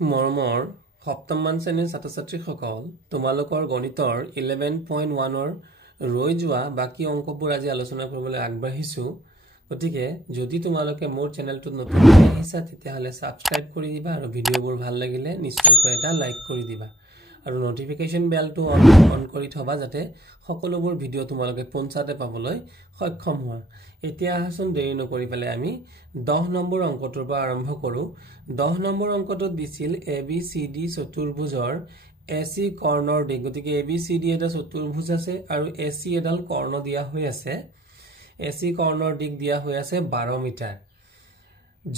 মৰমৰ সপ্তমমান শ্ৰেণীৰ ছাত্ৰ-ছাত্ৰীসকল তোমালোকৰ গণিতৰ 11.1 ৰৈ যোৱা বাকি অংকবোৰ আজি আলোচনা কৰিবলৈ আগবাঢ়িছো গতিকে যদি তোমালোকে মোৰ চেনেলটো নতুন আহিছা তেতিয়াহলে সাবস্ক্ৰাইব কৰি দিবা আৰু ভিডিঅ'বোৰ ভাল লাগিলে নিশ্চয়কৈ এটা লাইক কৰি দিবা আৰু নোটিফিকেশন বেলটো অন কৰি থবা যাতে সকলোবোৰ ভিডিঅ' তোমালোকে পোনছাতে পাবলৈ সক্ষম হোৱা এতিয়া আহাচোন দেৰি নকৰি পেলাই আমি 10 নম্বৰ অংকটোৰ পৰা আৰম্ভ কৰো 10 নম্বৰ অংকটোত দিছিল ABCD চতুৰ্ভুজৰ AC কৰ্ণৰ দিক গতিকে ABCD এটা চতুৰ্ভুজ আছে আৰু AC এডাল কৰ্ণ দিয়া হৈ আছে AC কৰ্ণৰ দিক দিয়া হৈ আছে 12 মিটাৰ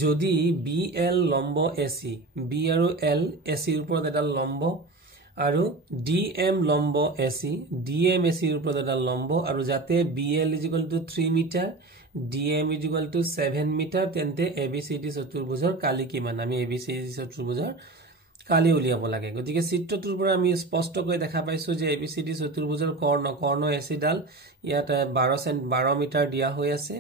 যদি BL লম্ব AC B আৰু L AC ৰ ওপৰত এডাল লম্ব আৰু DM লম্ব AC DM AC ৰ ওপৰত এডাল লম্ব আৰু যাতে BL 3 মিটাৰ DM 7 মিটাৰ তেন্তে ABCD চতুৰ্ভুজৰ কালি কিমান আমি ABCD চতুৰ্ভুজৰ কালি উলিয়াব লাগে গতিকে চিত্ৰটোৰ পৰা আমি স্পষ্টকৈ দেখা পাইছো যে ABCD চতুৰ্ভুজৰ কৰ্ণ AC ডাল ইয়াত 12 মিটাৰ দিয়া হৈ আছে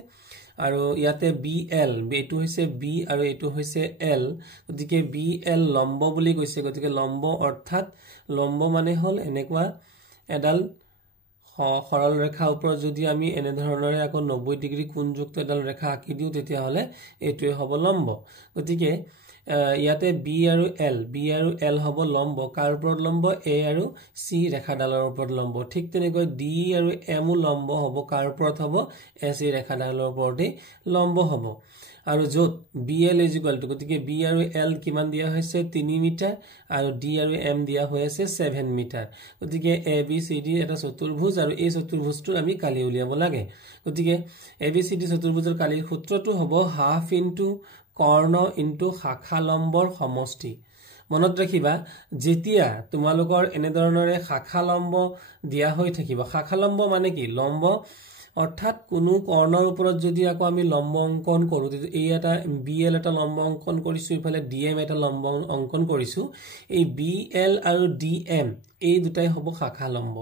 আৰু ইয়াতে BL এটো হৈছে B আৰু এটো হৈছে L গতিকে BL লম্ব বুলি কৈছে গতিকে লম্ব অৰ্থাৎ লম্ব মানে হল এনেকুৱা এডাল সৰল ৰেখা ওপৰত যদি আমি এনে ধৰণৰে আকৌ 90 ডিগ্ৰী কোণযুক্ত এডাল ৰেখা আঁকি দিও তেতিয়া হলে এটোৱে হ'ব লম্ব গতিকে ইয়াতে B আৰু L হ'ব লম্ব কাৰ ওপৰত লম্ব A আৰু C ৰেখাডালৰ ওপৰত লম্ব ঠিক তেনেকৈ D আৰু M লম্ব হ'ব কাৰ ওপৰত হ'ব AC ৰেখাডালৰ ওপৰতে লম্ব হ'ব আৰু যত BL গতিকে B আৰু L কিমান দিয়া হৈছে 3 মিটাৰ আৰু D আৰু M দিয়া হৈ আছে 7 মিটাৰ গতিকে ABCD এটা চতুৰ্ভুজ আৰু এই চতুৰ্ভুজটো আমি কালি উলিয়াব লাগে গতিকে ABCD চতুৰ্ভুজৰ কালিৰ সূত্ৰটো হ'ব হাফ ইনটু কৰ্ণ ইনটু শাখা লম্বৰ সমষ্টি মনত ৰাখিবা যেতিয়া তোমালোকৰ এনে ধৰণৰে শাখা লম্ব দিয়া হৈ থাকিব শাখা লম্ব মানে কি লম্ব অৰ্থাৎ কোনো কৰ্ণৰ ওপৰত যদি আকৌ আমি লম্ব অঙ্কন কৰো এই এটা BL এটা লম্ব অঙ্কন কৰিছো ইফালে DM এটা লম্ব অঙ্কন কৰিছো এই BL আৰু DM এই দুটাই হ'ব শাখা লম্ব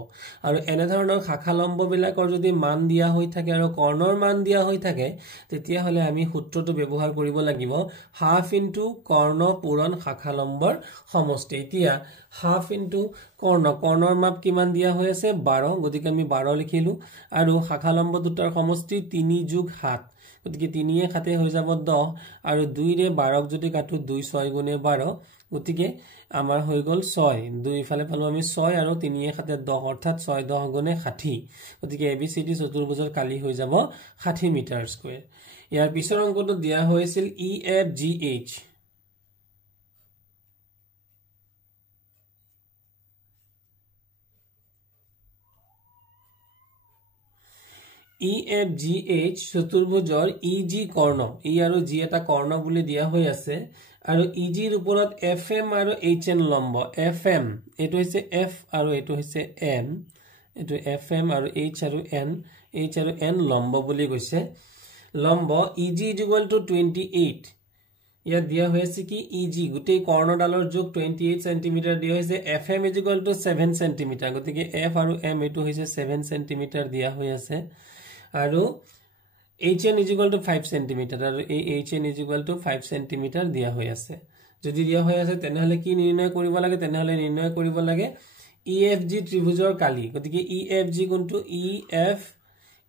আৰু এনে ধৰণৰ শাখা লম্ব বিলাকৰ যদি মান দিয়া হৈ থাকে আৰু কৰ্ণৰ মান দিয়া হৈ থাকে তেতিয়া হলে আমি সূত্ৰটো ব্যৱহাৰ কৰিব লাগিব হাফ ইনটু কৰ্ণ পূৰণ শাখা লম্বৰ সমষ্টি এতিয়া হাফ ইনটু কৰ্ণৰ মাপ কিমান দিয়া হৈ আছে 12 গতিকে আমি 12 লিখিলো আৰু শাখা লম্ব দুটাৰ সমষ্টি 3 + 7 গতিকে 3 এ 7 হৈ যাব 10 আৰু 2 ৰে 12ক যদি কাটো 2 6 গুণে 12 গতিকে আমাৰ হৈ গল 6 2 ইফালে পালো আমি 6 আৰু 3 এ 7 10 অৰ্থাৎ 6 10 গুণে 60 গতিকে ABCD চতুৰ্ভুজৰ কালি হৈ যাব 60 মিটাৰ স্কয়াৰ ইয়াৰ পিছৰ অংকটো দিয়া হৈছিল EFGH EFGH চতুৰ্ভুজৰ EG কৰ্ণ E আৰু G এটা কৰ্ণ বুলি দিয়া হৈ আছে আৰু EG ৰ ওপৰত FM আৰু HN লম্ব FM এটো হৈছে F আৰু এটো হৈছে N এটো FM আৰু H আৰু N লম্ব বুলি কৈছে লম্ব EG 28 ইয়াত দিয়া হৈছে কি EG গোটেই কৰ্ণডালৰ যোগ 28 সেন্টিমিটাৰ দিয়া হৈছে FM 7 সেন্টিমিটাৰ গতিকে F আৰু M এটো হৈছে 7 সেন্টিমিটাৰ দিয়া হৈ আছে আৰু HN 5 সেন্টিমিটাৰ আৰু এই HN 5 সেন্টিমিটাৰ দিয়া হৈ আছে যদি দিয়া হৈ আছে তেনেহলে কি নিৰ্ণয় কৰিব লাগে তেনেহলে নিৰ্ণয় কৰিব লাগে EFG ত্ৰিভুজৰ কালি গতিকে EFG কোনটো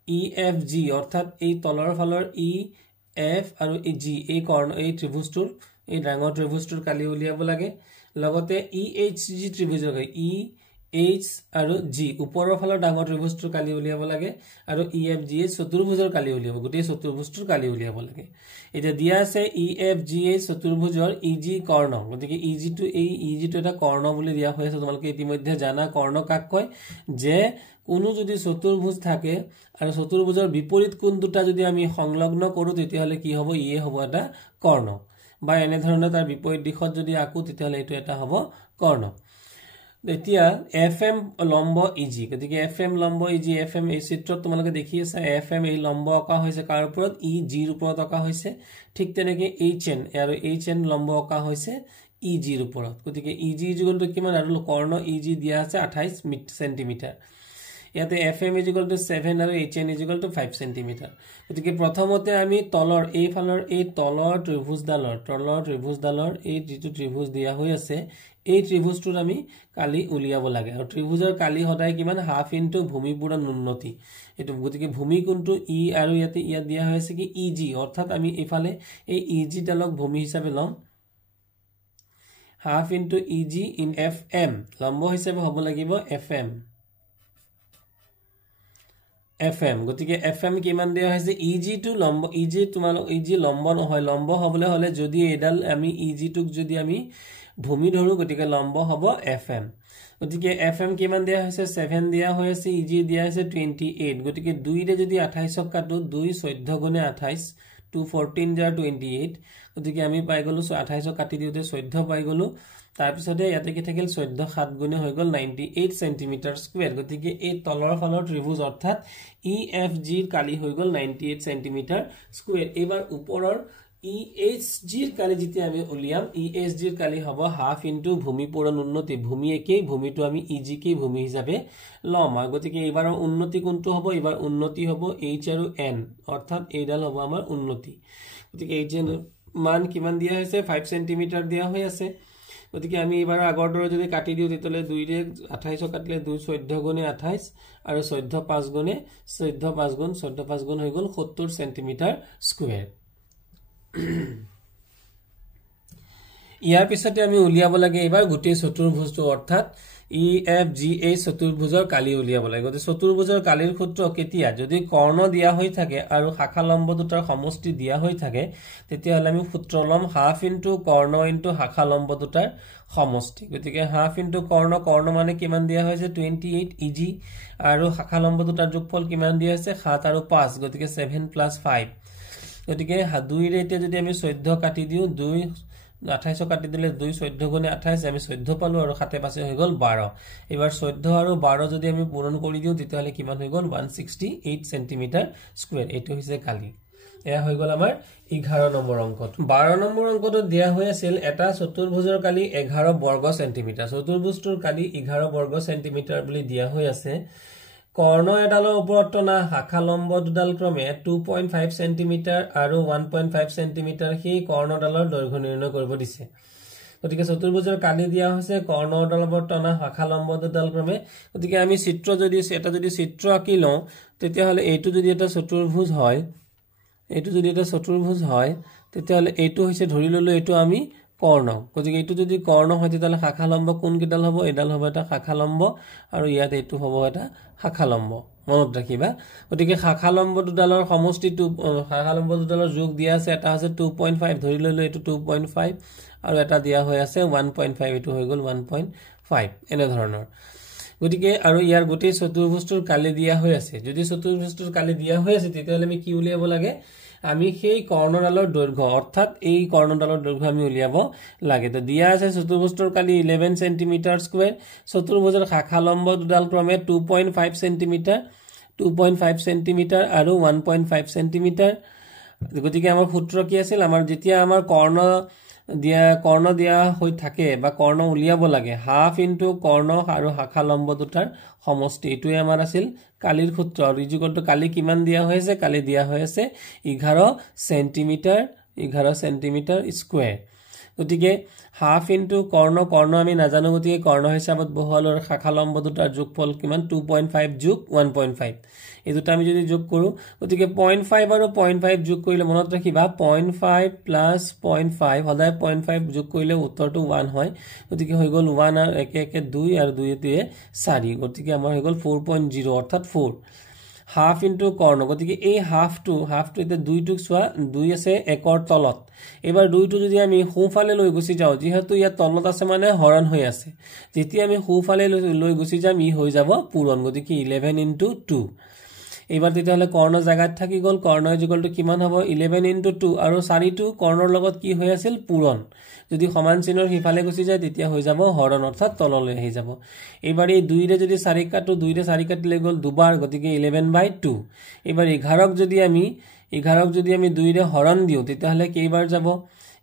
EFG অৰ্থাৎ এই তলৰ ফালৰ EF আৰু G এই কৰ্ণ এই ত্ৰিভুজটোৰ এই ডাঙৰ ত্ৰিভুজটোৰ কালি উলিয়াব লাগে লগতে EHG ত্ৰিভুজৰ EH আৰু G ওপৰৰ ফালৰ ডাঙৰ ত্ৰিভুজটোৰ কালি উলিয়াব লাগে আৰু EFGH চতুৰ্ভুজৰ কালি উলিয়াব গোটেই চতুৰ্ভুজটোৰ কালি উলিয়াব লাগে এটা দিয়া আছে EFGH চতুৰ্ভুজৰ EG কৰ্ণ গতিকে EG টো এটা কৰ্ণ বুলি দিয়া হৈ আছে তোমালোকে ইতিমধ্যে জানা কৰ্ণ কাক কয় যে কোনো যদি চতুৰ্ভুজ থাকে আৰু চতুৰ্ভুজৰ বিপৰীত কোণ দুটা যদি আমি সংলগ্ন কৰো তেতিয়া হলে কি হ'ব ইয়ে হ'ব এটা কৰ্ণ বা এনে ধৰণৰ তাৰ বিপৰীত দিশত যদি আকো তেতিয়া হলে এটো এটা হ'ব কৰ্ণ এতিয়া FM লম্ব EG গতিকে FM লম্ব EG FM এই চিত্ৰত তোমালোকে দেখি আছা FM এই লম্ব অকা হৈছে কাৰ ওপৰত EG ৰ ওপৰত অকা হৈছে ঠিক তেনেকৈ HN আৰু HN লম্ব অকা হৈছে EG ৰ ওপৰত গতিকে EG কিমান আৰু কৰ্ণ EG দিয়া আছে 28 সেন্টিমিটাৰ ইয়াতে FM = 7 আৰু HN = 5 সেন্টিমিটাৰ গতিকে প্ৰথমতে আমি তলৰ এই ফালৰ এই তলৰ ত্ৰিভুজডালৰ এই যেটো ত্ৰিভুজ দিয়া হৈ আছে এই ত্ৰিভুজটোৰ আমি কালি উলিয়াব লাগে আৰু ত্ৰিভুজৰ কালি সদায় কিমান হাফ ইনটু ভূমি পূৰণ উন্নতি এটো গতিকে ভূমি কোণটো E আৰু ইয়াতে ইয়াত দিয়া হৈ আছে কি EG অৰ্থাৎ আমি ইফালে এই EG ডালক ভূমি হিচাপে লম half into EG in FM লম্ব হিচাপে হ'ব লাগিব FM গতিকে FM কিমান দিয়া হৈছে EG টু লম্ব EG তোমালোক EG লম্ব নহয় লম্ব হ'বলে হলে যদি এডাল আমি EG টুক যদি আমি ভূমি ধৰো গতিকে লম্ব হ'ব FM গতিকে FM কিমান দিয়া হৈছে 7 দিয়া হৈ আছে EG দিয়া হৈছে 28 গতিকে 2 ৰে যদি 28 কাটো 2 14 গুণে 28 2 14 jar 28 গতিকে আমি পাই গলো 28 কাটি দিওতে 14 পাই গলো তাৰ পিছতে ইয়াতে কি থাকিল 14 7 গুণে হৈ গল 98 সেন্টিমিটাৰ স্কয়াৰ গতিকে এই তলৰ ফালৰ ত্ৰিভুজ অৰ্থাৎ EFG ৰ কালি হৈ গল 98 সেন্টিমিটাৰ স্কয়াৰ এবাৰ ওপৰৰ EHG ৰ কালি যেতিয়া আমি উলিয়াম EHG ৰ কালি হ'ব হাফ ইনটু ভূমি পূৰণ উন্নতি ভূমি একেই ভূমিটো আমি EG কে ভূমি হিচাপে লম গতিকে এবাৰ উন্নতি কোনটো হ'ব এবাৰ উন্নতি হ'ব H আৰু N অৰ্থাৎ এইডাল হ'ব আমাৰ উন্নতি গতিকে H মান কিমান দিয়া হৈছে 5 সেন্টিমিটাৰ দিয়া হৈ আছে গতিকে আমি এবাৰ আগৰ দৰে যদি কাটি দিও তেতলে 2 ৰে 28 কাটিলে 2 14 গুণে 28 আৰু 14 5 গুণে 14 5 গুণ 14 5 গুণ হৈ গল 70 সেন্টিমিটাৰ স্কয়াৰ ইয়াৰ পিছতে আমি উলিয়াব লাগে এবাৰ গোটেই চতুৰ্ভুজটো অৰ্থাৎ EFGA চতুৰ্ভুজৰ কালি উলিয়াব লাগে গতে চতুৰ্ভুজৰ কালিৰ সূত্ৰ কেতিয়া যদি কৰ্ণ দিয়া হৈ থাকে আৰু শাখা লম্ব দুটাৰ সমষ্টি দিয়া হৈ থাকে তেতিয়া হলে আমি সূত্ৰ লম হাফ ইনটু কৰ্ণ ইনটু শাখা লম্ব দুটাৰ সমষ্টি গতিকে হাফ ইনটু কৰ্ণ মানে কিমান দিয়া হৈছে 28 EG আৰু শাখা লম্ব দুটাৰ যোগফল কিমান দিয়া হৈছে 7 আৰু 5 গতিকে 7 + 5 গতিকে 2 ৰে এতিয়া যদি আমি 14 কাটি দিও 2 28 কাটি দিলে 2 14 গুণে 28 আমি 14 পালো আৰু 7 5 হৈ গল 12 এবাৰ 14 আৰু 12 যদি আমি পূৰণ কৰি দিও তেতিয়ালে কিমান হৈ গল 168 সেন্টিমিটাৰ স্কয়াৰ এটো হৈছে কালি এয়া হৈ গল আমাৰ 11 নম্বৰ অংকত 12 নম্বৰ অংকত দিয়া হৈ আছিল এটা চতুৰ্ভুজৰ কালি 11 বৰ্গ সেন্টিমিটাৰ চতুৰ্ভুজটোৰ কালি 11 বৰ্গ সেন্টিমিটাৰ বুলি দিয়া হৈ আছে কৰ্ণ এডালৰ ওপৰত টনা শাখা লম্ব দুডাল ক্ৰমে 2.5 সেন্টিমিটাৰ আৰু 1.5 সেন্টিমিটাৰ সেই কৰ্ণডালৰ দৈৰ্ঘ্য নিৰ্ণয় কৰিব দিছে গতিকে চতুৰ্ভুজৰ কালি দিয়া হৈছে কৰ্ণডালৰ ওপৰত টনা শাখা লম্ব দুডাল ক্ৰমে গতিকে আমি চিত্ৰ যদি চিত্ৰ আঁকি লওঁ তেতিয়া হলে এইটো যদি এটা চতুৰ্ভুজ হয় তেতিয়া হলে এইটো হৈছে ধৰি ললো এইটো আমি কৰ্ণ গতিকে এইটো যদি কৰ্ণ হয় তেতিয়ালে শাখা লম্ব কোন কিডাল হ'ব এডাল হ'ব এটা শাখা লম্ব আৰু ইয়াত এইটো হ'ব এটা শাখা লম্ব মনত ৰাখিবা গতিকে শাখা লম্ব দুডালৰ সমষ্টিটো শাখা লম্ব দুডালৰ যোগ দিয়া আছে এটা আছে 2.5 ধৰি ললো এইটো 2.5 আৰু এটা দিয়া হৈ আছে 1.5 এটো হৈ গল 1.5 এনে ধৰণৰ গতিকে আৰু ইয়াৰ গোটেই চতুৰ্ভুজটোৰ কালি দিয়া হৈ আছে যদি চতুৰ্ভুজটোৰ কালি দিয়া হৈ আছে তেতিয়ালে আমি কি উলিয়াব লাগে আমি সেই কৰ্ণডালৰ দৈৰ্ঘ্য অৰ্থাৎ এই কৰ্ণডালৰ দৈৰ্ঘ্য আমি উলিয়াব লাগে তো দিয়া আছে চতুৰ্ভুজটোৰ কালি 11 সেন্টিমিটাৰ স্কয়াৰ চতুৰ্ভুজৰ শাখা লম্ব দুডাল ক্ৰমে 2.5 সেন্টিমিটাৰ আৰু 1.5 সেন্টিমিটাৰ গতিকে আমাৰ সূত্ৰ কি আছিল আমাৰ যেতিয়া আমাৰ কৰ্ণ দিয়া হৈ থাকে বা কৰ্ণ উলিয়াব লাগে হাফ ইনটু কৰ্ণ আৰু শাখা লম্ব দুটাৰ সমষ্টি এটোই আমাৰ আছিল কালিৰ সূত্ৰ আৰু ইজুকলটো কালি কিমান দিয়া হৈছে কালি দিয়া হৈ আছে 11 সেন্টিমিটাৰ স্কয়াৰ গতিকে হাফ ইনটু কৰ্ণ আমি নাজানো গতিকে কৰ্ণ হিচাপত বহুৱালৰ শাখা লম্ব দুটাৰ যোগফল কিমান 2.5 যোগ 1.5 এই দুটা আমি যদি যোগ কৰো গতিকে 0.5 আৰু 0.5 যোগ কৰিলে মনত ৰাখিবা 0.5 প্লাস 0.5 সদায় 0.5 যোগ কৰিলে উত্তৰটো 1 হয় গতিকে হৈ গল 1 আৰু 1 1 2 আৰু 2 2 4 গতিকে আমাৰ হৈ গল 4.0 অৰ্থাৎ 4 হাফ ইনটু কৰ্ণ গতিকে এই হাফটো এতে 2 টুক সোৱা 2 আছে 1 ৰ তলত এবাৰ 2 টু যদি আমি সোঁফালে লৈ গুছি যাও যেহেতু ইয়া তলত আছে মানে হৰণ হৈ আছে যেতিয়া আমি সোঁফালে লৈ গুছি যাম ই হৈ যাব পূৰণ গতিকে 11 ইনটু 2 এবাৰ তেতিয়ালে কৰ্ণ জাগাত থাকি গল কৰ্ণ ইকুয়াল টু কিমান হ'ব 11 ইনটু 2 আৰু 4 টু কৰ্ণৰ লগত কি হৈ আছিল পূৰণ যদি সমান চিনৰ হিফালে গুছি যায় তেতিয়া হৈ যাব হৰণ অৰ্থাৎ তললৈ আহি যাব এবাৰ এই 2 ৰে যদি 4 কাটো 2 ৰে 4 কাটিলে গল দুবাৰ গতিকে 11/2 এবাৰ 11ক যদি আমি 2 ৰে হৰণ দিও তেতিয়ালে কেইবাৰ যাব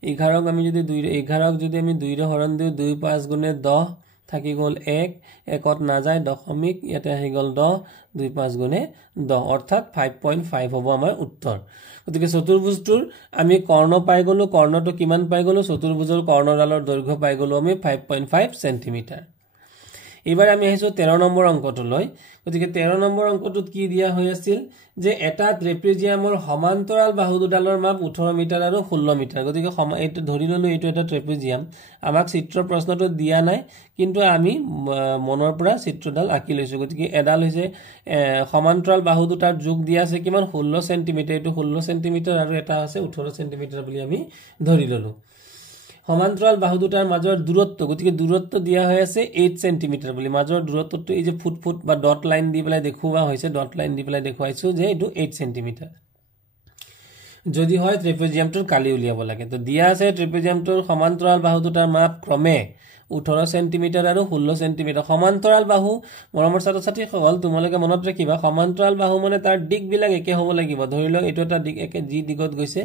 11ক আমি যদি 2 ৰে হৰণ দিও 2 5 গুণে 10 থাকি গ'ল 1 1ত না যায় দশমিক ইয়াতে আহি গ'ল 10 2 5 গুণে 10 অৰ্থাৎ 5.5 হ'ব আমাৰ উত্তৰ গতিকে চতুৰ্ভুজটোৰ আমি কৰ্ণ পাই গ'লো কৰ্ণটো কিমান পাই গ'লো চতুৰ্ভুজৰ কৰ্ণডালৰ দৈৰ্ঘ্য পাই গ'লো আমি 5.5 সেন্টিমিটাৰ এবাৰ আমি আহিছো 13 নম্বৰ অংকটোলৈ গতিকে 13 নম্বৰ অংকটোত কি দিয়া হৈ আছিল যে এটা ট্ৰেপেজিয়ামৰ সমান্তৰাল বাহু দুডালৰ মাপ 18 মিটাৰ আৰু 16 মিটাৰ গতিকে এইটো ধৰি ললো এইটো এটা ট্ৰেপেজিয়াম আমাক চিত্ৰ প্ৰশ্নটো দিয়া নাই কিন্তু আমি মনৰ পৰা চিত্ৰডাল আঁকি লৈছো গতিকে এডাল হৈছে সমান্তৰাল বাহু দুটাৰ যোগ দিয়া আছে কিমান 16 সেন্টিমিটাৰ এইটো 16 সেন্টিমিটাৰ আৰু এটা আছে 18 সেন্টিমিটাৰ বুলি আমি ধৰি ললো সমান্তৰাল বাহু দুটাৰ মাজৰ দূৰত্ব গতিকে দূৰত্ব দিয়া হৈ আছে 8 সেন্টিমিটাৰ বুলি মাজৰ দূৰত্বটো এই যে ফুট বা ডট লাইন দি পেলাই দেখুৱা হৈছে ডট লাইন দি পেলাই দেখুৱাইছো যে এইটো 8 সেন্টিমিটাৰ যদি হয় ট্ৰেপেজিয়ামটোৰ কালি উলিয়াব লাগে তো দিয়া আছে ট্ৰেপেজিয়ামটোৰ সমান্তৰাল বাহু দুটাৰ মাপ ক্ৰমে 18 সেন্টিমিটাৰ আৰু 16 সেন্টিমিটাৰ সমান্তৰাল বাহু মৰমৰ ছাত্ৰ-ছাত্ৰী সকল তোমালোকে মনত ৰাখিবা সমান্তৰাল বাহু মানে তাৰ দিক বিলাক একে হ'ব লাগিব ধৰি লওক এটো এটা দিক একে জি দিগত গৈছে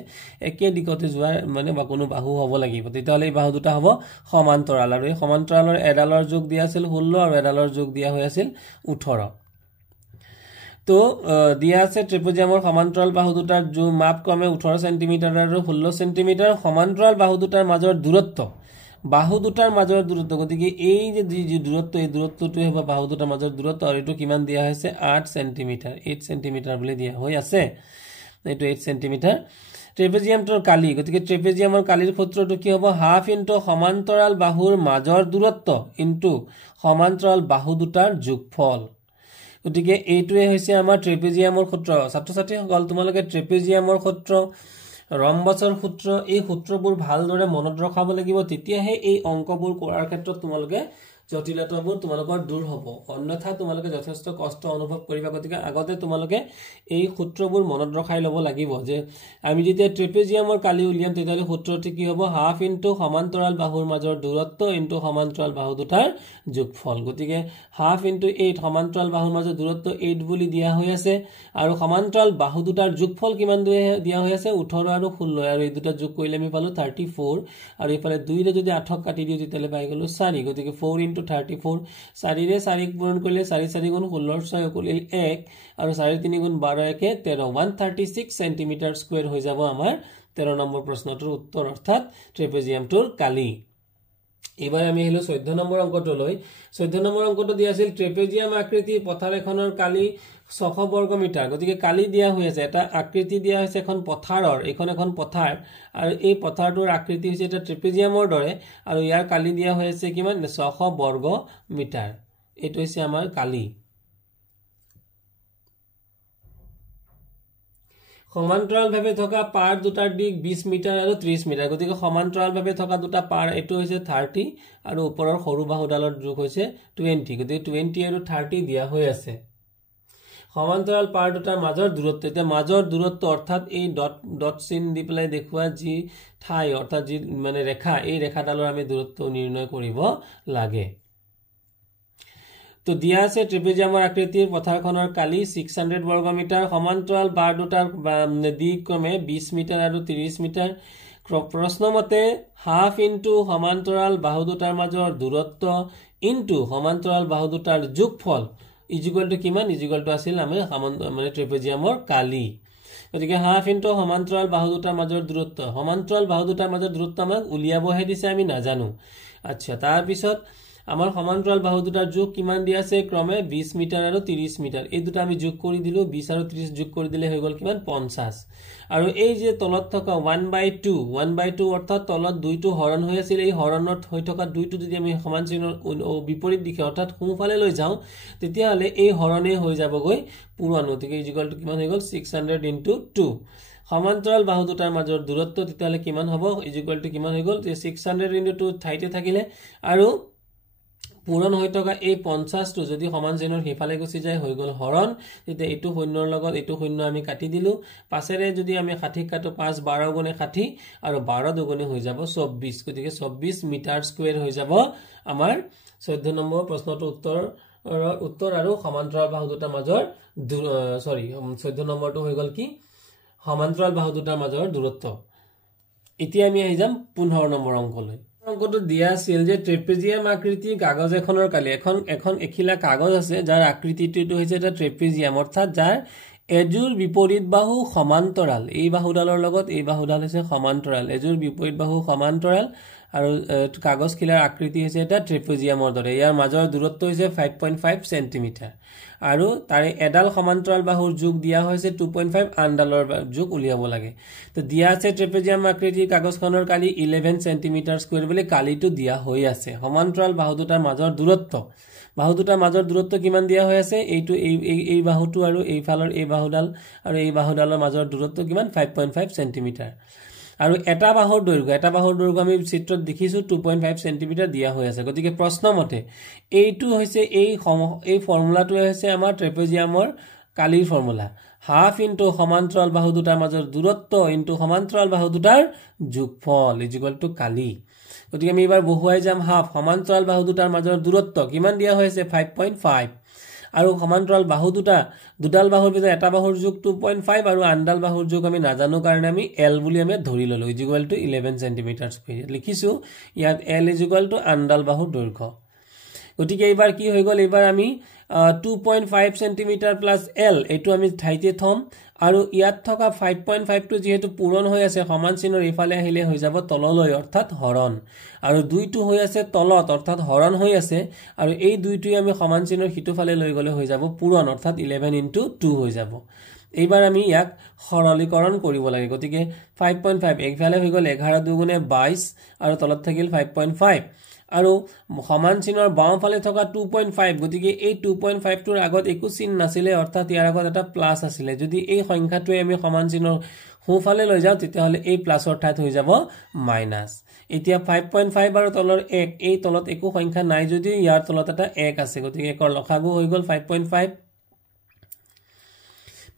একে দিগতে যোৱা মানে বা কোনো বাহু হ'ব লাগিব তেতিয়াহলে এই বাহু দুটা হ'ব সমান্তৰাল আৰু এই সমান্তৰালৰ এডালৰ যোগ দিয়া আছিল 16 আৰু এডালৰ যোগ দিয়া হৈ আছিল 18 তো দিয়া আছে ট্ৰেপেজিয়ামৰ সমান্তৰাল বাহু দুটাৰ মাপ ক্ৰমে 18 সেন্টিমিটাৰ আৰু 16 সেন্টিমিটাৰ সমান্তৰাল বাহু দুটাৰ মাজৰ দূৰত্ব বাহু দুটাৰ মাজৰ দূৰত্ব গতিকে এই যে যি দূৰত্ব এই দূৰত্বটো হ'ব বাহু দুটাৰ মাজৰ দূৰত্ব আৰু এটো কিমান দিয়া হৈছে 8 সেন্টিমিটাৰ 8 সেন্টিমিটাৰ বুলি দিয়া হৈ আছে এটো 8 সেন্টিমিটাৰ ট্ৰেপেজিয়ামটোৰ কালি গতিকে ট্ৰেপেজিয়ামৰ কালিৰ সূত্ৰটো কি হ'ব হাফ ইনটু সমান্তৰাল বাহুৰ মাজৰ দূৰত্ব ইনটু সমান্তৰাল বাহু দুটাৰ যোগফল গতিকে এইটোৱে হৈছে আমাৰ ট্ৰেপেজিয়ামৰ সূত্ৰ ছাত্ৰ-ছাত্ৰীসকল তোমালোকে ট্ৰেপেজিয়ামৰ সূত্ৰ ৰম্বছৰ সূত্ৰ এই সূত্ৰবোৰ ভালদৰে মনত ৰখাব লাগিব তেতিয়াহে এই অংকবোৰ কৰাৰ ক্ষেত্ৰত তোমালোকে জটিলতাবোৰ তোমালোকৰ দূৰ হ'ব অন্যথা তোমালোকে যথেষ্ট কষ্ট অনুভৱ কৰিবা গতিকে আগতে তোমালোকে এই সূত্ৰবোৰ মনত ৰখাই ল'ব লাগিব যে আমি যেতিয়া ট্ৰেপেজিয়ামৰ কালি উলিয়াম তেতিয়ালে সূত্ৰটো কি হ'ব হাফ ইনটু সমান্তৰাল বাহুৰ মাজৰ দূৰত্ব ইনটু সমান্তৰাল বাহু দুটাৰ যোগফল গতিকে হাফ ইনটু 8 সমান্তৰাল বাহুৰ মাজৰ দূৰত্ব 8 বুলি দিয়া হৈ আছে আৰু সমান্তৰাল বাহু দুটাৰ যোগফল কিমান দিয়া হৈ আছে 18 আৰু 16 আৰু এই দুটা যোগ কৰিলে আমি পালো 34 আৰু ইফালে 2 ৰে যদি 8ক কাটি দিও তেতিয়ালে পাই গলো 4 গতিকে 4 into 34 4 रे 4 পূৰণ কৰিলে 4 4 গুণ 16 6 কৰিলে 1 আৰু 4 3 গুণ 12 একে 13 136 সেন্টিমিটাৰ স্কয়াৰ হৈ যাব আমাৰ 13 নম্বৰ প্ৰশ্নটোৰ উত্তৰ অৰ্থাৎ ট্ৰেপেজিয়ামটোৰ কালি এবাৰ আমি হলো 14 নম্বৰ অংকটোলৈ 14 নম্বৰ অংকটো দিয়া আছিল ট্ৰেপেজিয়াম আকৃতিৰ পথাৰ এখনৰ কালি 600 বৰ্গ মিটাৰ গতিকে কালি দিয়া হৈ আছে এটা আকৃতি দিয়া হৈছে এখন পথাৰৰ এখন পথাৰ আৰু এই পথাৰটোৰ আকৃতি হৈছে এটা ট্ৰেপেজিয়ামৰ দৰে আৰু ইয়াৰ কালি দিয়া হৈ আছে কিমান 600 বৰ্গ মিটাৰ এটো হৈছে আমাৰ কালি সমান্তৰালভাৱে থকা পাৰ দুটাৰ দিক 20 মিটাৰ আৰু 30 মিটাৰ গতিকে সমান্তৰালভাৱে থকা দুটা পাৰ এটো হৈছে 30 আৰু ওপৰৰ সৰু বাহুডালৰ যোগ হৈছে 20 গতিকে 20 আৰু 30 দিয়া হৈ আছে সমান্তৰাল পাৰ দুটাৰ মাজৰ দূৰত্ব এটা মাজৰ দূৰত্ব অৰ্থাৎ এই ডট চিন দি পেলাই দেখুৱা যি ঠাই অৰ্থাৎ যি মানে ৰেখা এই ৰেখাডালৰ আমি দূৰত্ব নিৰ্ণয় কৰিব লাগে তো দিয়া আছে ট্ৰেপেজিয়ামৰ আকৃতিৰ পথাৰখনৰ কালি 600 বৰ্গ মিটাৰ সমান্তৰাল বাৰ দুটাৰ দিক ক্ৰমে 20 মিটাৰ আৰু 30 মিটাৰ প্ৰশ্নমতে হাফ ইনটু সমান্তৰাল বাহু দুটাৰ মাজৰ দূৰত্ব ইনটু সমান্তৰাল বাহু দুটাৰ যোগফল ইকুৱেল টু কিমান ইকুৱেল টু আছিল আমি মানে ট্ৰেপেজিয়ামৰ কালি গতিকে হাফ ইনটু সমান্তৰাল বাহু দুটাৰ মাজৰ দূৰত্ব সমান্তৰাল বাহু দুটাৰ মাজৰ দূৰত্ব আমাক উলিয়াবহে দিছে আমি নাজানো আচ্ছা তাৰ পিছত আমাৰ সমান্তৰাল বাহু দুটাৰ যোগ কিমান দিয়া আছে ক্ৰমে 20 মিটাৰ আৰু 30 মিটাৰ এই দুটা আমি যোগ কৰি দিলো 20 আৰু 30 যোগ কৰি দিলে হৈ গল কিমান 50 আৰু এই যে তলত থকা 1/2 অৰ্থাৎ তলত দুইটো হৰণ হৈ আছিল এই হৰণত হৈ থকা দুইটো যদি আমি সমান চিহ্নৰ বিপৰীত দিশে অৰ্থাৎ সোঁফালে লৈ যাও তেতিয়াহলে এই হৰণে হৈ যাবগৈ পূৰণ গতিকে ইকুৱেল টু কিমান হৈ গল 600 into 2 সমান্তৰাল বাহু দুটাৰ মাজৰ দূৰত্ব তেতিয়াহলে কিমান হ'ব ইকুৱেল টু কিমান হৈ গল 600 into 2 ঠাইতে থাকিলে আৰু পূৰণ হৈ থকা এই 50 টো যদি সমান চিহ্নৰ হিফালে গুচি যায় হৈ গল হৰণ তেতিয়া এটো শূন্যৰ লগত এটো শূন্য আমি কাটি দিলু পাছেৰে যদি আমি 60 কাটো 5 12 গুণে 60 আৰু 12 দুগুণে হৈ যাব 24 গতিকে 24 মিটাৰ স্কয়াৰ হৈ যাব আমাৰ 14 নম্বৰ প্ৰশ্নটোৰ উত্তৰ আৰু সমান্তৰাল বাহু দুটাৰ মাজৰ 14 নম্বৰটো হৈ গল কি সমান্তৰাল বাহু দুটাৰ মাজৰ দূৰত্ব এতিয়া আমি আহি যাম 15 নম্বৰ অংকলৈ অঙ্কটো দিয়া আছিল যে ট্ৰেপেজিয়াম আকৃতিৰ কাগজ এখনৰ কালি এখন এখিলা কাগজ আছে যাৰ আকৃতিটো হৈছে এটা ট্ৰেপেজিয়াম অৰ্থাৎ যাৰ এজোৰ বিপৰীত বাহু সমান্তৰাল এই বাহুডালৰ লগত এই বাহুডাল হৈছে সমান্তৰাল এজোৰ বিপৰীত বাহু সমান্তৰাল আৰু কাগজখিলাৰ আকৃতি হৈছে এটা ট্ৰেপেজিয়ামৰ দৰে ইয়াৰ মাজৰ দূৰত্ব হৈছে 5.5 সেন্টিমিটাৰ আৰু তাৰে এডাল সমান্তৰাল বাহুৰ যোগ দিয়া হৈছে 2.5 আনডালৰ যোগ উলিয়াব লাগে তো দিয়া আছে ট্ৰেপেজিয়াম আকৃতিৰ কাগজখনৰ কালি 11 সেন্টিমিটাৰ স্কয়াৰ বুলি কালিটো দিয়া হৈ আছে সমান্তৰাল বাহু দুটাৰ মাজৰ দূৰত্ব কিমান দিয়া হৈ আছে এইটো এই বাহুটো আৰু এই ফালৰ এই বাহুডাল আৰু এই বাহুডালৰ মাজৰ দূৰত্ব কিমান 5.5 সেন্টিমিটাৰ আৰু এটা বাহুৰ দৈৰ্ঘ্য আমি চিত্ৰত দেখিছো 2.5 সেন্টিমিটাৰ দিয়া হৈ আছে গতিকে প্ৰশ্ন মতে এইটো হৈছে এই ফৰ্মুলাটো হৈছে আমাৰ ট্ৰেপেজিয়ামৰ কালিৰ ফৰ্মুলা হাফ ইনটু সমান্তৰাল বাহু দুটাৰ মাজৰ দূৰত্ব ইনটু সমান্তৰাল বাহু দুটাৰ যোগফল ইকুৱেল টু কালি গতিকে আমি এবাৰ বহুৱাই যাম হাফ সমান্তৰাল বাহু দুটাৰ মাজৰ দূৰত্ব কিমান দিয়া হৈছে 5.5 আৰু সমান্তৰাল বাহু দুডাল বাহুৰ ভিতৰত এটা বাহুৰ যোগ 2.5 আৰু আনডাল বাহুৰ যোগ আমি নাজানো কাৰণে আমি L বুলি আমি ধৰি ললো ইকুৱেল টু 11 সেন্টিমিটাৰ স্কয়াৰ লিখিছো ইয়াত L ইকুৱেল টু আনডাল বাহুৰ দৈৰ্ঘ্য গতিকে এবাৰ কি হৈ গল এবাৰ আমি 2.5 সেন্টিমিটাৰ প্লাস L এটো আমি ঠাইতে থম আৰু ইয়াত থকা 5.5 টো যেহেতু পূৰণ হৈ আছে সমান চিহ্নৰ ইফালে আহিলে হৈ যাব তললৈ অৰ্থাৎ হৰণ আৰু দুইটো হৈ আছে তলত অৰ্থাৎ হৰণ হৈ আছে আৰু এই দুইটোই আমি সমান চিহ্নৰ হিতুফালে লৈ গলে হৈ যাব পূৰণ অৰ্থাৎ 11 * 2 হৈ যাব এইবাৰ আমি ইয়াক সৰলীকৰণ কৰিব লাগে গতিকে 5.5 একফালে হৈ গল 11 2 গুণে 22 আৰু তলত থাকিল 5.5 আৰু সমান চিহ্নৰ বাওঁফালে থকা 2.5 গতিকে এই 2.5 টোৰ আগত একো চিহ্ন নাছিলে অৰ্থাৎ ইয়াৰ আগত এটা প্লাস আছিল যদি এই সংখ্যাটোৱে আমি সমান চিহ্নৰ সোঁফালে লৈ যাওঁ তেতিয়াহলে এই প্লাসৰ ঠাইত হৈ যাব মাইনাস এতিয়া 5.5 আৰু তলৰ 1 এই তলত একো সংখ্যা নাই যদি ইয়াৰ তলত এটা 1 আছে গতিকে একৰ লসাগু হৈ গল 5.5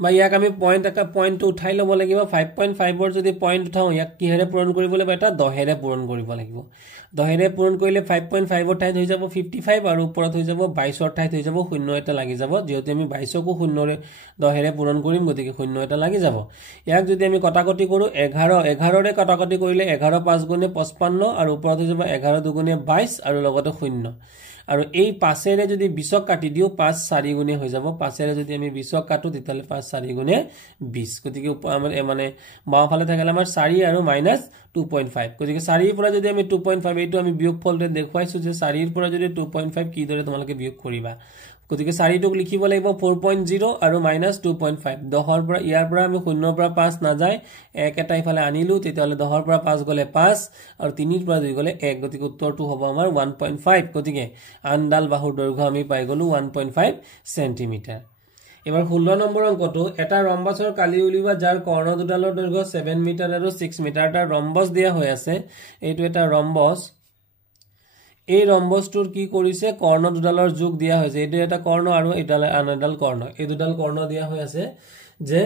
বা ইয়াক আমি পইণ্টটো উঠাই লব লাগিব 5.5 ৰ যদি পইণ্ট উঠাও ইয়াক কিহেৰে পূৰণ কৰিব লাগিব এটা 10 এৰে পূৰণ কৰিব লাগিব 10 এৰে পূৰণ কৰিলে 5.5 ৰ ঠাইত হৈ যাব 55 আৰু ওপৰত হৈ যাব 22 ৰ ঠাইত হৈ যাব 0 এটা লাগি যাব যেহেতু আমি 22 কো 0 ৰে 10 এৰে পূৰণ কৰিম গতিকে 0 এটা লাগি যাব ইয়াক যদি আমি কটাকটি কৰো 11 ৰে কটাকটি কৰিলে 11 5 গুণে 55 আৰু ওপৰত হৈ যাব 11 2 গুণে 22 আৰু লগতে 0 আৰু এই 5 এৰে যদি 20 কাটি দিও 5 4 গুণে হৈ যাব 5 এৰে যদি আমি 20 কাটো তেতিয়ালে 5 4 গুণে 20 গতিকে আমাৰ মানে বাওঁফালে থাকিলে আমাৰ 4 আৰু মাইনাস 2.5 গতিকে 4 ৰ পৰা যদি আমি 2.5 এইটো আমি বিয়োগফলতে দেখুৱাইছো যে 4 ৰ পৰা যদি 2.5 কি দৰে তোমালোকে বিয়োগ কৰিবা গতিকে 4 টোক লিখিব লাগিব 4.0 আৰু মাইনাস 2.5 10 ৰ পৰা ইয়াৰ পৰা আমি 0 ৰ পৰা 5 না যায় 1 এটা ইফালে আনিলো তেতিয়ালে 10 ৰ পৰা 5 গলে 5 আৰু 3 ৰ পৰা 2 গলে 1 গতিকে উত্তৰটো হ'ব আমাৰ 1.5 গতিকে আনডাল বাহুৰ দৈৰ্ঘ্য আমি পাই গলো 1.5 সেন্টিমিটাৰ এবাৰ 16 নম্বৰ অংকটো এটা ৰম্বছৰ কালি উলিওৱা যাৰ কৰ্ণ দুডালৰ দৈৰ্ঘ্য 7 মিটাৰ আৰু 6 মিটাৰ এটা ৰম্বস দিয়া হৈ আছে এইটো এটা ৰম্বস এই ৰম্বসটোৰ কি কৰিছে কৰ্ণ দুডালৰ যোগ দিয়া হৈছে এইটো এটা কৰ্ণ আৰু এডাল আনডাল কৰ্ণ এই দুডাল কৰ্ণ দিয়া হৈ আছে যে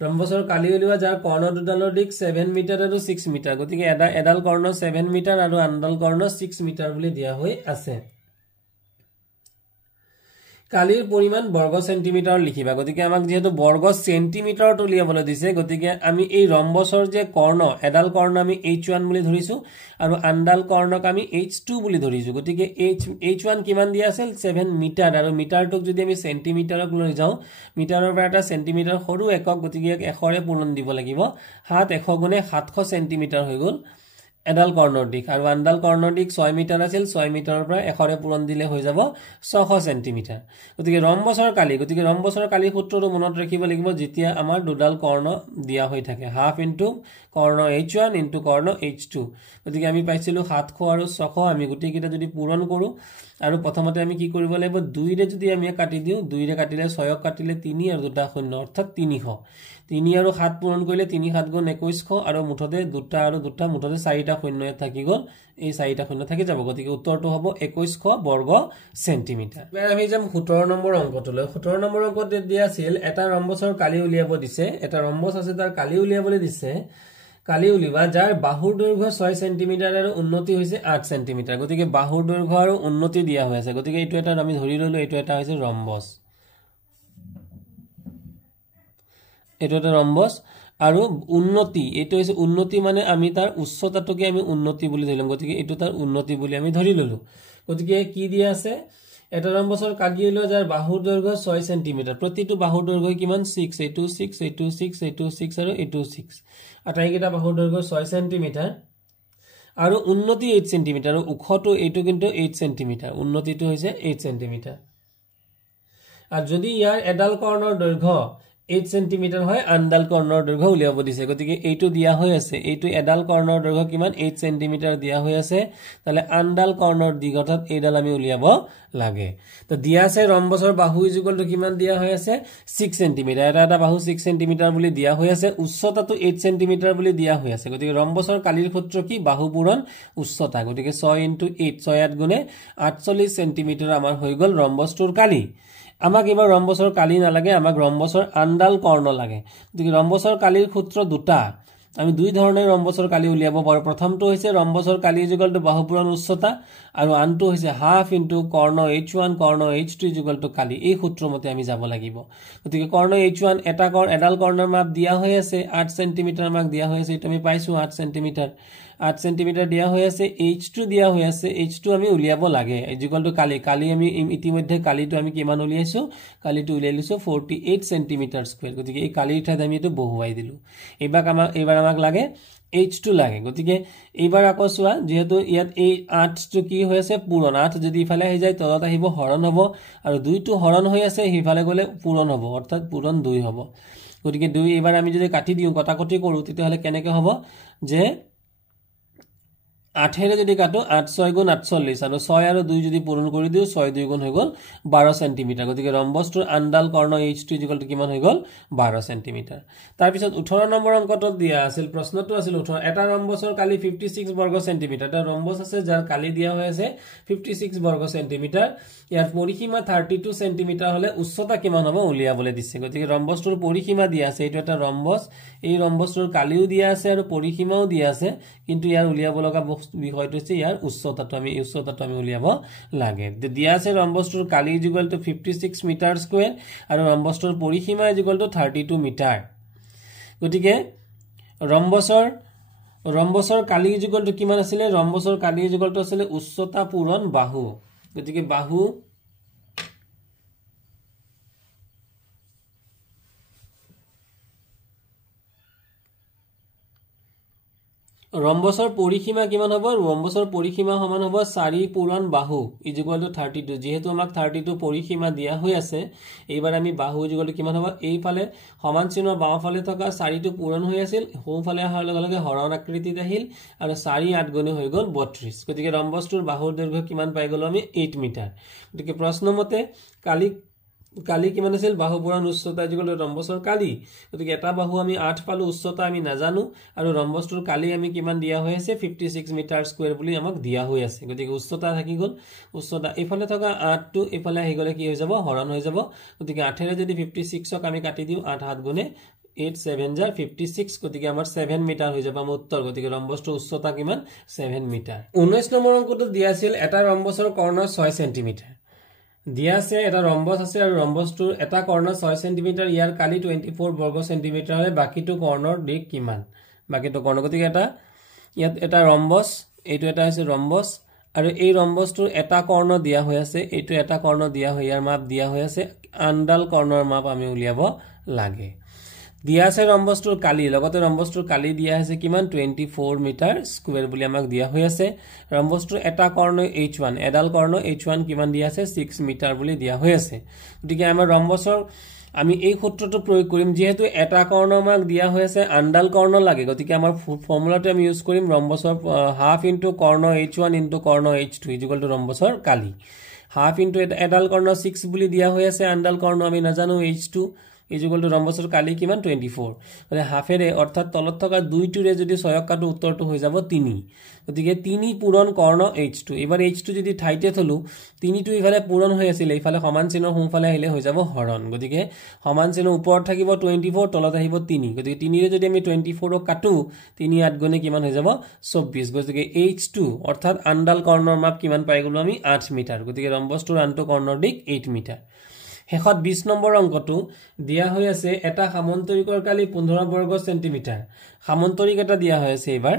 ৰম্বসৰ কালি উলিওৱা যাৰ কৰ্ণ দুডালৰ দিক 7 মিটাৰ আৰু 6 মিটাৰ গতিকে এডাল কৰ্ণ 7 মিটাৰ আৰু আনডাল কৰ্ণ 6 মিটাৰ বুলি দিয়া হৈ আছে কালিৰ পৰিমাণ বৰ্গ সেন্টিমিটাৰ লিখিবা গতিকে আমাক যেহেতু বৰ্গ সেন্টিমিটাৰত উলিয়াবলৈ দিছে গতিকে আমি এই ৰম্বসৰ যে কৰ্ণ এডাল কৰ্ণ আমি h1 বুলি ধৰিছো আৰু আনডাল কৰ্ণক আমি h2 বুলি ধৰিছো গতিকে h1 কিমান দিয়া আছিল 7 মিটাৰ আৰু মিটাৰটোক যদি আমি সেন্টিমিটাৰক লৈ যাও মিটাৰৰ পৰা এটা সেন্টিমিটাৰ সৰু একক গতিকে 100 ৰে পূৰণ দিব লাগিব 7 100 গুণে 700 সেন্টিমিটাৰ হৈ গল এডাল কৰ্ণৰ দিক আৰু আনডাল কৰ্ণৰ দিক 6 মিটাৰ আছিল 6 মিটাৰৰ পৰা 100 ৰে পূৰণ দিলে হৈ যাব 600 সেন্টিমিটাৰ গতিকে ৰম্বসৰ কালি সূত্ৰটো মনত ৰাখিব লাগিব যেতিয়া আমাৰ দুডাল কৰ্ণ দিয়া হৈ থাকে হাফ ইনটু কৰ্ণ h1 ইনটু কৰ্ণ h2 গতিকে আমি পাইছিলো 700 আৰু 600 আমি গুটি কিটা যদি পূৰণ কৰো আৰু প্ৰথমতে আমি কি কৰিব লাগিব 2 ৰে যদি আমি কাটি দিও 2 ৰে কাটিলে 6 ক কাটিলে 3 আৰু দুটা শূন্য অৰ্থাৎ 300 3 আৰু 7 পূৰণ কৰিলে 3 7 গুণ 2100 আৰু মুঠতে দুটা আৰু দুটা মুঠতে 4টা শূন্য থাকি গল এই 4টা শূন্য থাকি যাব গতিকে উত্তৰটো হ'ব 2100 বৰ্গ সেন্টিমিটাৰ এবাৰ আমি যাম 17 নম্বৰ অংকটোলৈ 17 নম্বৰ অংকত দিয়া আছিল এটা ৰম্বসৰ কালি উলিয়াব দিছে এটা ৰম্বস আছে তাৰ কালি উলিয়াবলৈ দিছে কালি উলিওৱা যাৰ বাহুৰ দৈৰ্ঘ্য 6 সেন্টিমিটাৰ আৰু উন্নতি হৈছে 8 সেন্টিমিটাৰ গতিকে বাহুৰ দৈৰ্ঘ্য আৰু উন্নতি দিয়া হৈ আছে গতিকে এইটো এটা আমি ধৰি ললো এইটো এটা হৈছে ৰম্বস এইটো এটা ৰম্বস আৰু উন্নতি এইটো হৈছে উন্নতি মানে আমি তাৰ উচ্চতাটোকে আমি উন্নতি বুলি ধৰিলাম গতিকে এইটো তাৰ উন্নতি বুলি আমি ধৰি ললো গতিকে কি দিয়া আছে এটা ৰম্বসৰ কালি লৈ যাৰ বাহুৰ দৈৰ্ঘ্য 6 সেন্টিমিটাৰ প্ৰতিটো বাহুৰ দৈৰ্ঘ্য কিমান 6 এইটো 6 এইটো 6 এইটো 6 আৰু এইটো 6 আটাইকেইটা বাহুৰ দৈৰ্ঘ্য 6 সেন্টিমিটাৰ আৰু উন্নতি 8 সেন্টিমিটাৰ আৰু উখটো এইটো কিন্তু 8 সেন্টিমিটাৰ উন্নতিটো হৈছে 8 সেন্টিমিটাৰ আৰু যদি ইয়াৰ এডাল কৰ্ণৰ দৈৰ্ঘ্য 8 সেন্টিমিটাৰ হয় আনডাল কৰ্ণৰ দৈৰ্ঘ্য উলিয়াব দিছে গতিকে এইটো দিয়া হৈ আছে এইটো এডাল কৰ্ণৰ দৈৰ্ঘ্য কিমান 8 সেন্টিমিটাৰ দিয়া হৈ আছে তালে আনডাল কৰ্ণৰ দীঘঠাত এইডাল আমি উলিয়াব লাগে তো দিয়া আছে ৰম্বসৰ বাহু ইকুয়াল টু কিমান দিয়া হৈ আছে 6 সেন্টিমিটাৰ এটা বাহু 6 সেন্টিমিটাৰ বুলি দিয়া হৈ আছে উচ্চতাটো 8 সেন্টিমিটাৰ বুলি দিয়া হৈ আছে গতিকে ৰম্বসৰ কালিৰ সূত্ৰ কি বাহু পূৰণ উচ্চতা গতিকে 6 * 8 6 8 গুণে 48 সেন্টিমিটাৰ আমাৰ হৈ গল ৰম্বসটোৰ কালি আমাক এবাৰ ৰম্বসৰ কালি নালাগে আমাক ৰম্বসৰ আনডাল কৰ্ণ লাগে গতিকে ৰম্বসৰ কালিৰ সূত্ৰ দুটা আমি দুই ধৰণৰ ৰম্বসৰ কালি উলিয়াব পাৰো প্ৰথমটো হৈছে ৰম্বসৰ কালি ইকুয়াল টু বাহু পূৰণ উচ্চতা আৰু আনটো হৈছে হাফ ইনটু কৰ্ণ h1 কৰ্ণ h2 ইকুয়াল টু কালি এই সূত্ৰ মতে আমি যাব লাগিব গতিকে কৰ্ণ h1 এটা এডাল কৰ্ণৰ মাপ দিয়া হৈ আছে 8 সেন্টিমিটাৰ মাপ দিয়া হৈ আছে এটা আমি পাইছো 8 সেন্টিমিটাৰ 8 সেন্টিমিটাৰ দিয়া হৈ আছে h2 দিয়া হৈ আছে h2 আমি উলিয়াব লাগে ইকুয়াল টু কালি আমি ইতিমধ্যে কালিটো আমি কিমান উলিয়াইছো কালিটো উলিয়াইছো 48 সেন্টিমিটাৰ স্কয়াৰ গতিকে এই কালিৰ ঠাইত আমি এটো বহুৱাই দিলো এবাৰ আমাক লাগে h2 লাগে গতিকে এইবাৰ আকৌ চোৱা যেহেতু ইয়াত এই 8 টো কি হৈ আছে পূৰণ 8 যদি ইফালে আহি যায় তলত আহিব হৰণ হ'ব আৰু 2 টো হৰণ হৈ আছে হিফালে গলে পূৰণ হ'ব অৰ্থাৎ পূৰণ 2 হ'ব গতিকে 2 এবাৰ আমি যদি কাটি দিও কটাকটি কৰো তেতিয়াহলে কেনেকৈ হ'ব যে 8 এৰে যদি কাটো 8 6 গুণ 48 আৰু 6 আৰু 2 যদি পূৰণ কৰি দিও 6 2 গুণ হৈ গল 12 সেন্টিমিটাৰ গতিকে ৰম্বসটোৰ আনডাল কৰ্ণ h2 ইকুয়াল টু কিমান হৈ গল 12 সেন্টিমিটাৰ তাৰ পিছত 18 নম্বৰ অংকটো দিয়া আছিল প্ৰশ্নটো আছিল 18 এটা ৰম্বসৰ কালি 56 বৰ্গ সেন্টিমিটাৰ এটা ৰম্বস আছে যাৰ কালি দিয়া হৈ আছে 56 বৰ্গ সেন্টিমিটাৰ ইয়াৰ পৰিসীমা 32 সেন্টিমিটাৰ হলে উচ্চতা কিমান হ'ব উলিয়াবলৈ দিছে গতিকে ৰম্বসটোৰ পৰিসীমা দিয়া আছে এইটো এটা ৰম্বস এই ৰম্বসটোৰ কালিও দিয়া আছে আৰু পৰিসীমাও দিয়া আছে কিন্তু ইয়াৰ উলিয়াব লগা বিষয়টো হৈছে ইয়াৰ উচ্চতাটো আমি উলিয়াব লাগে দিয়া আছে ৰম্বসটোৰ কালি ইকুয়াল টু 56 মিটাৰ স্কয়াৰ আৰু ৰম্বসটোৰ পৰিসীমা ইকুয়াল টু 32 মিটাৰ গতিকে ৰম্বসৰ কালি ইকুয়াল টু কিমান আছিল ৰম্বসৰ কালি ইকুয়াল টু আছিল উচ্চতা পূৰণ বাহু গতিকে বাহু ৰম্বসৰ পৰিসীমা কিমান হ'ব ৰম্বসৰ পৰিসীমা সমান হ'ব 4 পূৰণ বাহু ইকুয়াল টু 32 যেহেতু আমাক 32 পৰিসীমা দিয়া হৈ আছে এইবাৰ আমি বাহু ইকুয়াল টু কিমান হ'ব এইফালে সমান চিহ্ন বাওঁফালে থকা 4 টো পূৰণ হৈ আছিল সোঁফালে অহাৰ লগে লগে হৰণ আকৃতিত আহিল আৰু 4 8 গুণে হৈ গল 32 গতিকে ৰম্বসটোৰ বাহুৰ দৈৰ্ঘ্য কিমান পাই গলো আমি 8 মিটাৰ গতিকে প্ৰশ্ন মতে কালি কিমান আছিল বাহু পূৰণ উচ্চতা ইকুয়াল টু ৰম্বসৰ কালি গতিকে এটা বাহু আমি 8 পালো উচ্চতা আমি নাজানো আৰু ৰম্বসটোৰ কালি আমি কিমান দিয়া হৈ আছে 56 মিটাৰ স্কয়াৰ বুলি আমাক দিয়া হৈ আছে গতিকে উচ্চতা থাকি গল উচ্চতা ইফালে থকা 8 টো ইফালে আহি গলে কি হৈ যাব হৰণ হৈ যাব গতিকে 8 এৰে যদি 56ক আমি কাটি দিও 8 7 গুণে 8 7 jar 56 গতিকে আমাৰ 7 মিটাৰ হৈ যাব আমাৰ উত্তৰ গতিকে ৰম্বসটোৰ উচ্চতা কিমান 7 মিটাৰ 19 নম্বৰ অংকটো দিয়া আছিল এটা ৰম্বসৰ কৰ্ণ 6 সেন্টিমিটাৰ দিয়া আছে এটা ৰম্বস আছে আৰু ৰম্বসটোৰ এটা কৰ্ণ 6 সেন্টিমিটাৰ ইয়াৰ কালি 24 বৰ্গ সেন্টিমিটাৰ হয় বাকিটো কৰ্ণৰ দিক কিমান বাকিটো কৰ্ণ গতিকে ইয়াত এটা ৰম্বস এইটো এটা হৈছে ৰম্বস আৰু এই ৰম্বসটোৰ এটা কৰ্ণ দিয়া হৈ আছে এইটো এটা কৰ্ণ দিয়া হৈ ইয়াৰ মাপ দিয়া হৈ আছে আনডাল কৰ্ণৰ মাপ আমি উলিয়াব লাগে দিয়া আছে ৰম্বসটোৰ কালি লগতে ৰম্বসটোৰ কালি দিয়া আছে কিমান 24 মিটাৰ স্কয়াৰ বুলি আমাক দিয়া হৈ আছে ৰম্বসটোৰ এটা কৰ্ণ h1 এডাল কৰ্ণ h1 কিমান দিয়া আছে 6 মিটাৰ বুলি দিয়া হৈ আছে গতিকে আমাৰ ৰম্বসৰ আমি এই সূত্ৰটো প্ৰয়োগ কৰিম যেহেতু এটা কৰ্ণ আমাক দিয়া হৈ আছে আনডাল কৰ্ণ লাগে গতিকে আমাৰ ফৰ্মুলাটো আমি ইউজ কৰিম ৰম্বসৰ হাফ ইনটু কৰ্ণ h1 ইনটু কৰ্ণ h2 ইকুয়াল টু ৰম্বসৰ কালি হাফ ইনটু এডাল কৰ্ণ 6 বুলি দিয়া হৈ আছে আনডাল কৰ্ণ আমি নাজানো h2 ইকুয়াল টু ৰম্বসৰ কালি কিমান 24 মানে হাফেৰে অৰ্থাৎ তলত থকা 2 টোৰে যদি 6ক কাটো উত্তৰটো হৈ যাব 3 গতিকে 3 পূৰণ কৰ্ণ h2 এবাৰ h2 যদি ঠাইতে থলো 3 টো ইফালে পূৰণ হৈ আছিল ইফালে সমান চিহ্ন সোঁফালে আহিলে হৈ যাব হৰণ গতিকে সমান চিহ্ন ওপৰত থাকিব 24 তলত আহিব 3 গতিকে 3 ৰে যদি আমি 24ক কাটো 3 8 গুণে কিমান হৈ যাব 24 গতিকে h2 অৰ্থাৎ আনডাল কৰ্ণৰ মাপ কিমান পাই গলো আমি 8 মিটাৰ গতিকে ৰম্বসটোৰ আনটো কৰ্ণৰ দিক 8 মিটাৰ শেষত 20 নম্বৰ অংকটো দিয়া হৈ আছে এটা সামন্তৰিকৰ কালি 15 বৰ্গ সেন্টিমিটাৰ সামন্তৰিক এটা দিয়া হৈ আছে এবাৰ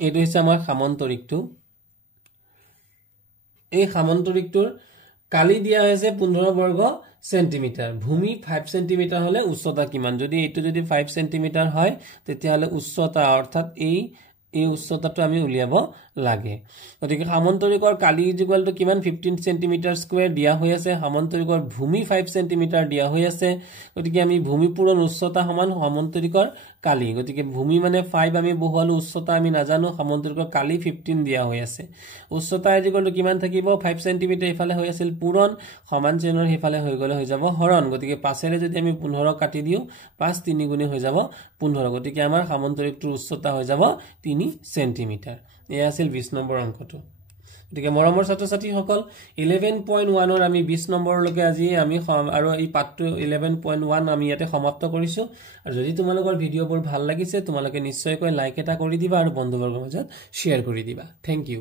এইটো হৈছে আমাৰ সামন্তৰিকটো এই সামন্তৰিকটোৰ কালি দিয়া হৈছে 15 বৰ্গ সেন্টিমিটাৰ ভূমি 5 সেন্টিমিটাৰ হলে উচ্চতা কিমান যদি এটো যদি 5 সেন্টিমিটাৰ হয় তেতিয়া হলে উচ্চতা অৰ্থাৎ এই উচ্চতাটো আমি উলিয়াব লাগে গতিকে সামন্তৰিকৰ কালি ইকুয়াল টু কিমান 15 সেন্টিমিটাৰ স্কয়াৰ দিয়া হৈ আছে সামন্তৰিকৰ ভূমি 5 সেন্টিমিটাৰ দিয়া হৈ আছে গতিকে আমি ভূমি পূৰণ উচ্চতা সমান সামন্তৰিকৰ কালি গতিকে ভূমি মানে 5 আমি বহুৱালো উচ্চতা আমি নাজানো সামন্তৰিকৰ কালি 15 দিয়া হৈ আছে উচ্চতা ইকুয়াল টু কিমান থাকিব 5 সেন্টিমিটাৰ ইফালে হৈ আছিল পূৰণ সমান চিহ্নৰ ইফালে হৈ গলে হৈ যাব হৰণ গতিকে 5 ৰে যদি আমি 15 কাটি দিও 5 3 গুণে হৈ যাব 15 গতিকে আমাৰ সামন্তৰিকটোৰ উচ্চতা হৈ যাব 3 সেন্টিমিটাৰ এয়া আছিল 20 নম্বৰ অংকটো গতিকে মৰমৰ ছাত্ৰ-ছাত্ৰী সকল 11.1 ৰ আমি 20 নম্বৰলৈকে আজি আমি আৰু এই পাঠটো 11.1 আমি ইয়াতে সমাপ্ত কৰিছো আৰু যদি তোমালোকৰ ভিডিঅবোৰ ভাল লাগিছে তোমালোকে নিশ্চয়কৈ লাইক এটা কৰি দিবা আৰু বন্ধুবৰ্গৰ মাজত শেয়াৰ কৰি দিবা থ্যাংক ইউ